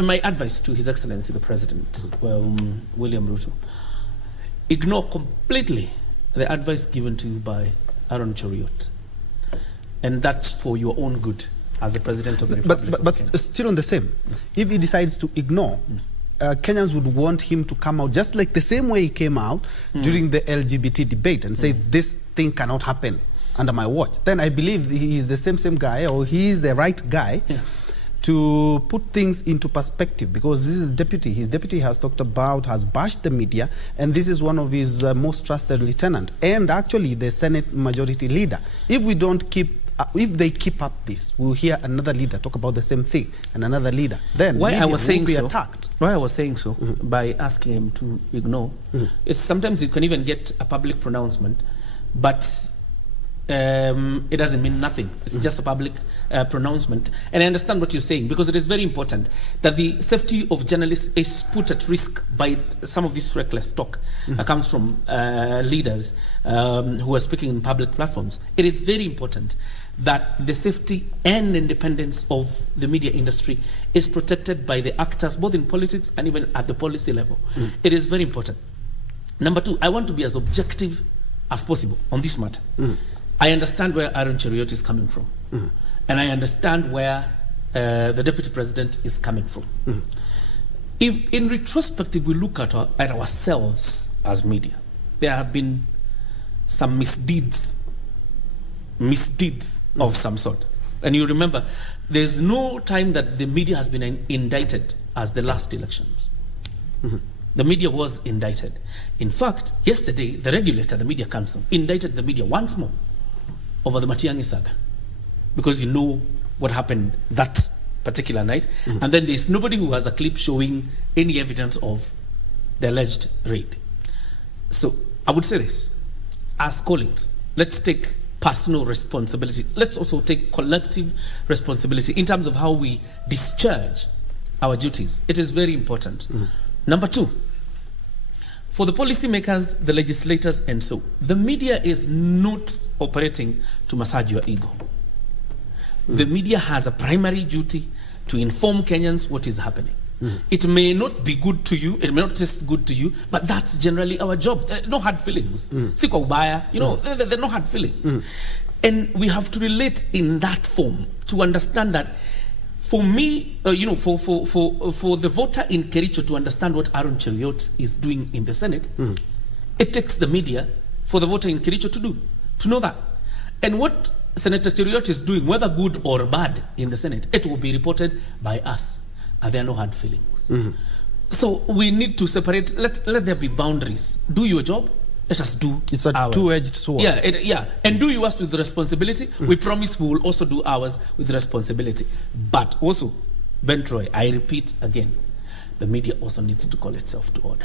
my advice to His Excellency the President, William Ruto, ignore completely the advice given to you by Aaron Cheruiyot, and that's for your own good as the President of the Republic. But still on the same, if he decides to ignore, Kenyans would want him to come out just like the same way he came out during the LGBT debate and say this thing cannot happen under my watch. Then I believe he is the same guy, or he is the right guy to put things into perspective, because this is deputy. His deputy has talked about, has bashed the media, and this is one of his most trusted lieutenant, and actually the Senate majority leader. If we don't keep if they keep up this, we'll hear another leader talk about the same thing, and another leader. Then why I was saying be so, attacked. Why I was saying so, by asking him to ignore, is sometimes you can even get a public pronouncement, but it doesn't mean nothing. It's just a public pronouncement. And I understand what you're saying, because it is very important that the safety of journalists is put at risk by some of this reckless talk that comes from leaders who are speaking in public platforms. It is very important that the safety and independence of the media industry is protected by the actors, both in politics and even at the policy level. It is very important. Number two, I want to be as objective as possible on this matter. I understand where Aaron Cheruiyot is coming from, and I understand where the Deputy President is coming from. If in retrospective we look at ourselves as media, there have been some misdeeds of some sort. And you remember, there's no time that the media has been indicted as the last elections. The media was indicted. In fact, yesterday, the regulator, the Media Council, indicted the media once more over the Matiang'i saga, because you know what happened that particular night. And then there's nobody who has a clip showing any evidence of the alleged raid. So I would say this, as colleagues, let's take personal responsibility. Let's also take collective responsibility in terms of how we discharge our duties. It is very important. Number two, for the policymakers, the legislators, and so, the media is not operating to massage your ego. The media has a primary duty to inform Kenyans what is happening. It may not be good to you, it may not taste good to you, but that's generally our job. No hard feelings. Sikwa ubaya, you know, there are no hard feelings. And we have to relate in that form to understand that for me, you know, for the voter in Kericho to understand what Aaron Cheruiyot is doing in the Senate, it takes the media for the voter in Kericho to know that. And what Senator Cheruiyot is doing, whether good or bad in the Senate, it will be reported by us. And there are no hard feelings. So we need to separate, let there be boundaries. Do your job, let us do It's a two-edged sword. Yeah, and do yours with responsibility. We promise we will also do ours with responsibility. But also, Ben Troy, I repeat again, the media also needs to call itself to order.